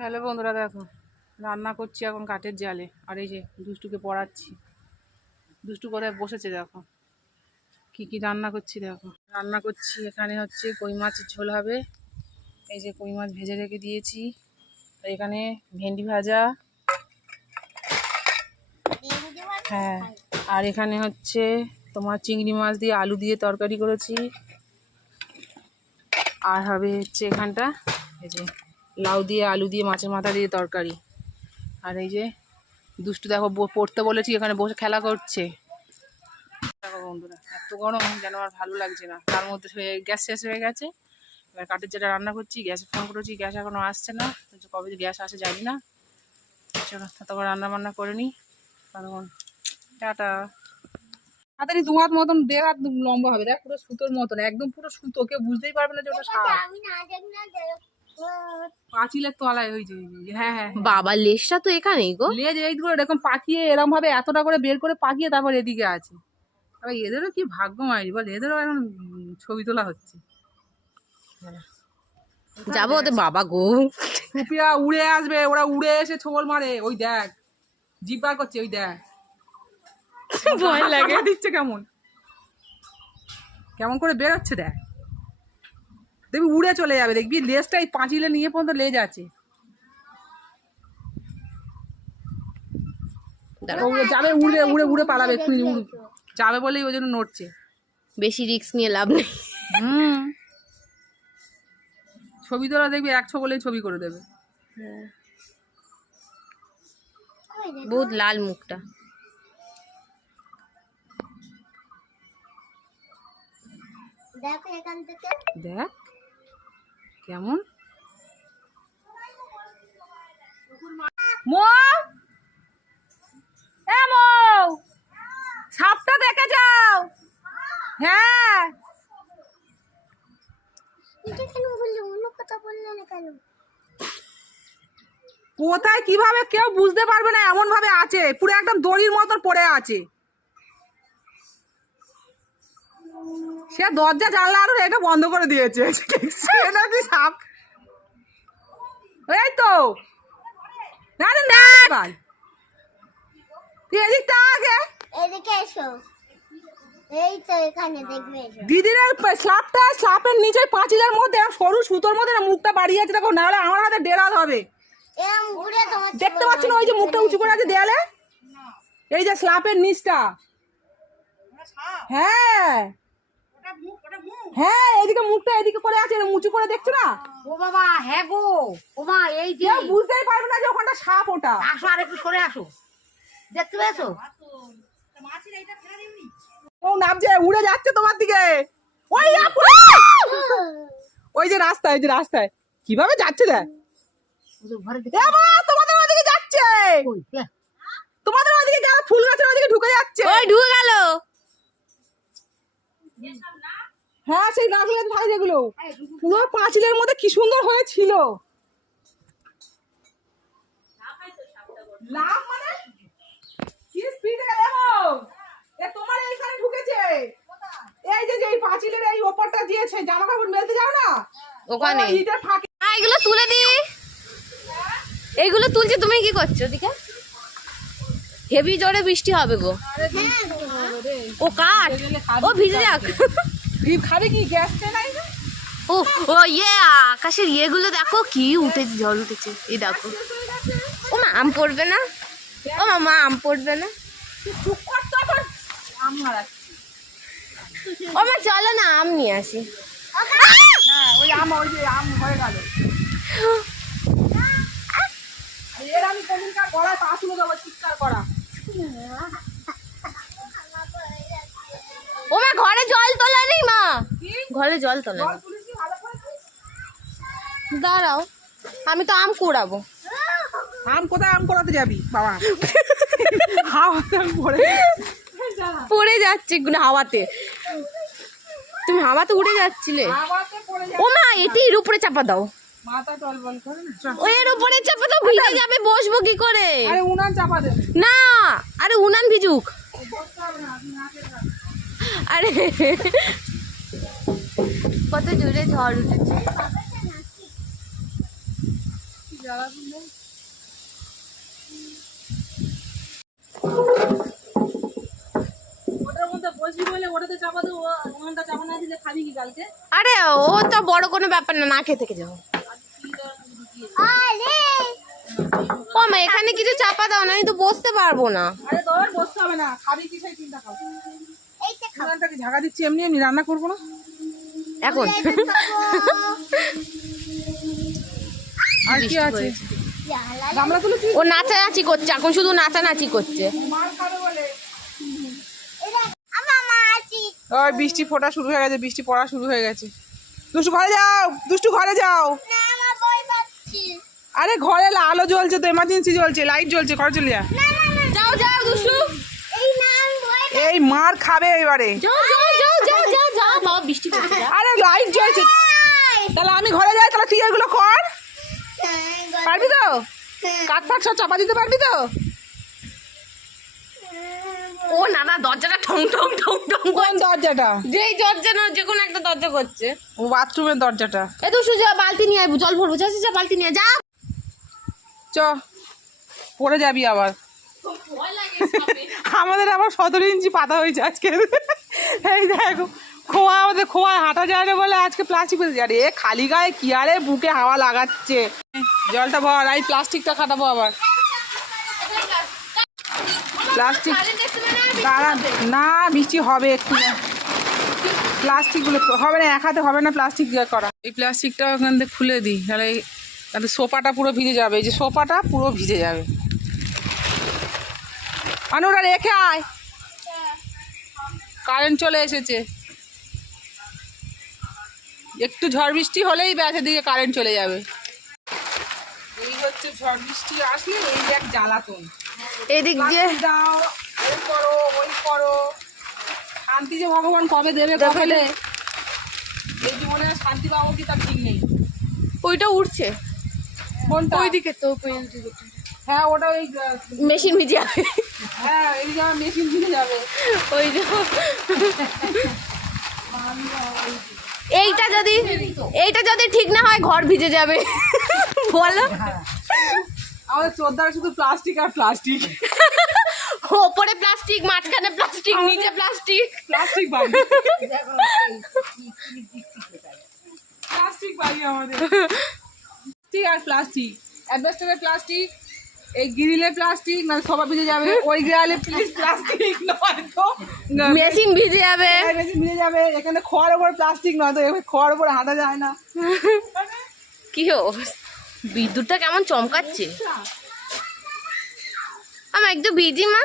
Hello বন্ধুরা, দেখো রান্না করছি এখন কাঠের জালে। আর এই যে দুষ্টুকে পড়াচ্ছি। দুষ্টু কোথায় বসেছে দেখো। কি কি রান্না করছি দেখো। রান্না করছি এখানে হচ্ছে কই মাছের ঝোল হবে। এই যে কই মাছ ভেজে রেখে দিয়েছি। আর এখানে ভেন্ডি ভাজা, হ্যাঁ। আর এখানে হচ্ছে তোমার চিংড়ি মাছ দিয়ে আলু দিয়ে তরকারি করেছি। আর হবে হচ্ছে এখানটা এই যে লাউ দিয়ে আলু দিয়ে মাছের মাথা দিয়ে তরকারি। আর এই যে দুষ্টু দেখো পড়তে বলেছি, এখানে বসে খেলা করছে। দেখো বন্ধুরা, এত গরম যেন আর ভালো লাগছে না। তার মধ্যে গ্যাস শেষ হয়ে গেছে। এবার কাঠের যেটা রান্না করছি, গ্যাসে ফোন করেছি, গ্যাস এখনও আসছে না। কবে গ্যাস আসে জানি না। চলো ততক্ষণ রান্না বান্না করে নিই। ততক্ষণ টাটা। হাতারি দু হাত মতন, দেড় হাত লম্বা হবে। দেখ পুরো সুতোর মতন, একদম পুরো সুতো, কেউ বুঝতেই পারবে না যে ওটা সাপ। পাঁচিলের তলায় ওই যে, হ্যাঁ হ্যাঁ বাবা লেজটা তো এখানেই গো। লেজ এইগুলো এরকম পাকিয়ে এরকম ভাবে এতটা করে বের করে পাকিয়ে তারপর এদিকে আছে। আবার এদেরও কি ভাগ্য মারি বল, এদেরও এখন ছবি তোলা হচ্ছে। যাবো ওদের বাবা গো। টুপিয়া উড়ে আসবে, ওরা উড়ে এসে ছোবল মারে। ওই দেখ জিভ বার করছে, ওই দেখ ভয় লাগে। দিচ্ছে কেমন কেমন করে বেরোচ্ছে দেখ। দেখবি উড়ে চলে যাবে, দেখবি লেজটা এই পাঁচিলে নিয়ে পর্যন্ত লেজ আছে। যাবে উড়ে উড়ে উড়ে পালাবে, এক্ষুনি যাবে বলেই ওই জন্য নড়ছে। বেশি রিস্ক নিয়ে লাভ নেই। ছবি তোলা দেখবি এক ছবলেই ছবি করে দেবে। বহুত লাল মুখটা। দেখ কেমন। সাপটা দেখে যাও। হ্যাঁ কোথায় কিভাবে কেউ বুঝতে পারবে না, এমন ভাবে আছে পুরো একদম দড়ির মতন পড়ে আছে। সে দরজা জানলা আরো এটা বন্ধ করে দিয়েছে। নাকি সাপ, এই তো এদিকটা আগে এদিকে এসো, এই তো এখানে দেখবে। দিদির স্ল্যাপের নিচে পাঁচিলের মধ্যে সরু সুতোর মধ্যে মুখটা বাড়িয়ে আছে দেখো, নাহলে আমার হাতে দেড়াল হবে। দেখতে পাচ্ছ না ওই যে মুখটা উঁচু করে আছে দেয়ালে, এই যে স্ল্যাপের নিচটা। হ্যাঁ হ্যাঁ এদিকে মুখটা এদিকে করে আছে, উঁচু করে দেখছো না। ও বাবা, হ্যাঁ গো, ও মা এই যে বুঝতেই পারবে না যে ওখানটা সাপ। ওটা আসো, আর একটু সরে আসো, দেখতে পেয়েছো? ও নামছে, উড়ে যাচ্ছে তোমার দিকে। ওই যে রাস্তায়, ওই যে রাস্তায় কিভাবে যাচ্ছে দেখ। তোমাদের ওদিকে যাচ্ছে, তোমাদের ওদিকে যাও, ফুল গাছের ওদিকে ঢুকে যাচ্ছে। ওই ঢুকে গেল। হ্যাঁ সেই গাছগুলো থাকে যেগুলো পুরো পাঁচিলের মধ্যে কি সুন্দর হয়েছিল। লাভ মানে কি স্পিডে গেল, এ তোমার এইখানে ঢুকেছে। এই যে এই পাঁচিলের এই ওপরটা দিয়েছে, জামা কাপড় মেলতে যাও না ওখানে ইটের ফাঁকে। এগুলো তুলে দি, এইগুলো তুলছে। তুমি কি করছো ওদিকে? হেভি জোরে বৃষ্টি হবে গো। ও কাঠ, ও ভিজে যাক। খাবে কি, গ্যাসটা নাই না। ও ও ইয়ে, আকাশের ইয়েগুলো দেখো কি উঠেছে, জল উঠেছে। এই দেখো, ও মা আম পড়বে না, ও মা আম পড়বে না। চুপ কর তো, এখন আম হারাচ্ছি। ও মা চলো না আম নিয়ে আসি। হ্যাঁ ওই আম, ওই যে আম হয়ে গেল। এর আমি কোনদিনকার গলায় পা তুলে দেবো, চিৎকার করা। ও মা ঘরে জল তোলা নেই মা, ঘরে জল তোলা নেই। দাঁড়াও, আমি তো আম কুড়াবো। আম কোথায় আম কোড়াতে যাবি বাবা? পড়ে যাচ্ছে হাওয়াতে। তুমি হাওয়াতে উড়ে যাচ্ছিলে। ও মা এটির উপরে চাপা দাও, মাথা টলবল করে না। ও এর উপরে চাপা দাও, ভিজে যাবে। বসবো কি করে? আরে উনান চাপা দে না, আরে উনান ভিজুক। আরে কত জোরে ঝড় উঠেছে। ওটার মধ্যে বসবি বলে ওটাতে চাপা দেবো, ওখানটা চাপা না দিলে খাবি কি কালকে? আরে ও তো বড় কোনো ব্যাপার না, না খেয়ে থেকে যাও। আরে ও মা এখানে কিছু চাপা দাও না, আমি তো বসতে পারবো না। আরে তোর বসতে হবে না, খাবি কি সেই চিন্তা কর। এইটা খাবো ওখানটাকে ঝাঁকা দিচ্ছি এমনি এমনি, রান্না করবো না। এখন এইটা খাবো আর কি আছে? জালা গামলা তুলেছি। ও নাচানাচি করছে, এখন শুধু নাচানাচি করছে। মার খাবে বলে। এটা আমার মাছি ওই বৃষ্টি ফোঁটা শুরু হয়ে গেছে, বৃষ্টি পড়া শুরু হয়ে গেছে। দুষ্টু ঘরে যাও, দুষ্টু ঘরে যাও। না আমার বই পাচ্ছি আরে ঘরে আলো জ্বলছে তো, এমার্জেন্সি জ্বলছে, লাইট জ্বলছে, ঘরে চলে যা। না না না যাও যাও দুষ্টু, এই নাম বই এই মার খাবে এবারে। যাও যাও যাও যাও যাও যাও, বাবা বৃষ্টি পড়ছে যাও। আরে লাইট জ্বলছে, তাহলে আমি ঘরে যাই, তাহলে তুই এগুলো কর। পারবি তো? কাঠ ফাট সব চাপা দিতে পারবি তো? ও না না, দরজাটা ঠং ঠং ঠং ঠং কোন দরজাটা? যেই দরজা না, যে কোনো একটা দরজা করছে। ও বাথরুমের দরজাটা। এ দুষ্টু যা, বালতি নিয়ে আয়, জল ভরবো। যা যা, যা বালতি নিয়ে আয়, যা। চ পড়ে যাবি আবার। আমাদের আবার 17 ইঞ্চি পাতা হয়েছে আজকে। এই দেখো খোয়া, আমাদের খোয়া হাঁটা যায় না বলে আজকে প্লাস্টিক পেতে যায়। এ খালি গায়ে কি আরে বুকে হাওয়া লাগাচ্ছে। জলটা ভর, এই প্লাস্টিকটা খাটাবো আবার। প্লাস্টিক দাঁড়া না, বৃষ্টি হবে একটু। প্লাস্টিকগুলো হবে না, এক হাতে হবে না প্লাস্টিক দিয়ে করা। এই প্লাস্টিকটা ওখান থেকে খুলে দিই, তাহলে সোফাটা পুরো ভিজে যাবে। এই যে সোফাটা পুরো ভিজে যাবে। আনুরা রেখে আয়, কারেন্ট চলে এসেছে। একটু ঝড় বৃষ্টি হলেই ব্যাস, এদিকে কারেন্ট চলে যাবে। এই হচ্ছে ঝড় বৃষ্টি আসলে এই এক জ্বালাতন। এদিক দিয়ে দাও, ওই করো ওই করো, শান্তি যে ভগবান কবে দেবে কবে, এই জীবনে আর শান্তি পাবো কি তার ঠিক নেই। ওইটা উঠছে, কোনটা? ওইদিকে তো হ্যাঁ ওটা ওই মেশিন ভিজে যাবে। হ্যাঁ এই যে মেশিন ভিজে যাবে। ওই যে এইটা যদি ঠিক না হয়, ঘর ভিজে যাবে। বলো, আমাদের চোদ্দার শুধু প্লাস্টিক আর প্লাস্টিক। ওপরে প্লাস্টিক, মাঝখানে প্লাস্টিক, নিচে প্লাস্টিক। প্লাস্টিক বাড়ি, প্লাস্টিক বাড়ি আমাদের। ঠিক আর প্লাস্টিক, অ্যাডভেস্টারের প্লাস্টিক, এই গ্রিলে প্লাস্টিক, না সবাই ভিজে যাবে। ওই গ্রিলে প্লিজ প্লাস্টিক নয় তো, মেশিন ভিজে যাবে। মেশিন ভিজে যাবে। এখানে খোয়ার ওপর প্লাস্টিক নয় তো, খোয়ার ওপর হাঁটা যায় না। কি অবস্থা, বিদ্যুৎটা কেমন চমকাচ্ছে। আমার একটু ভিজি মা।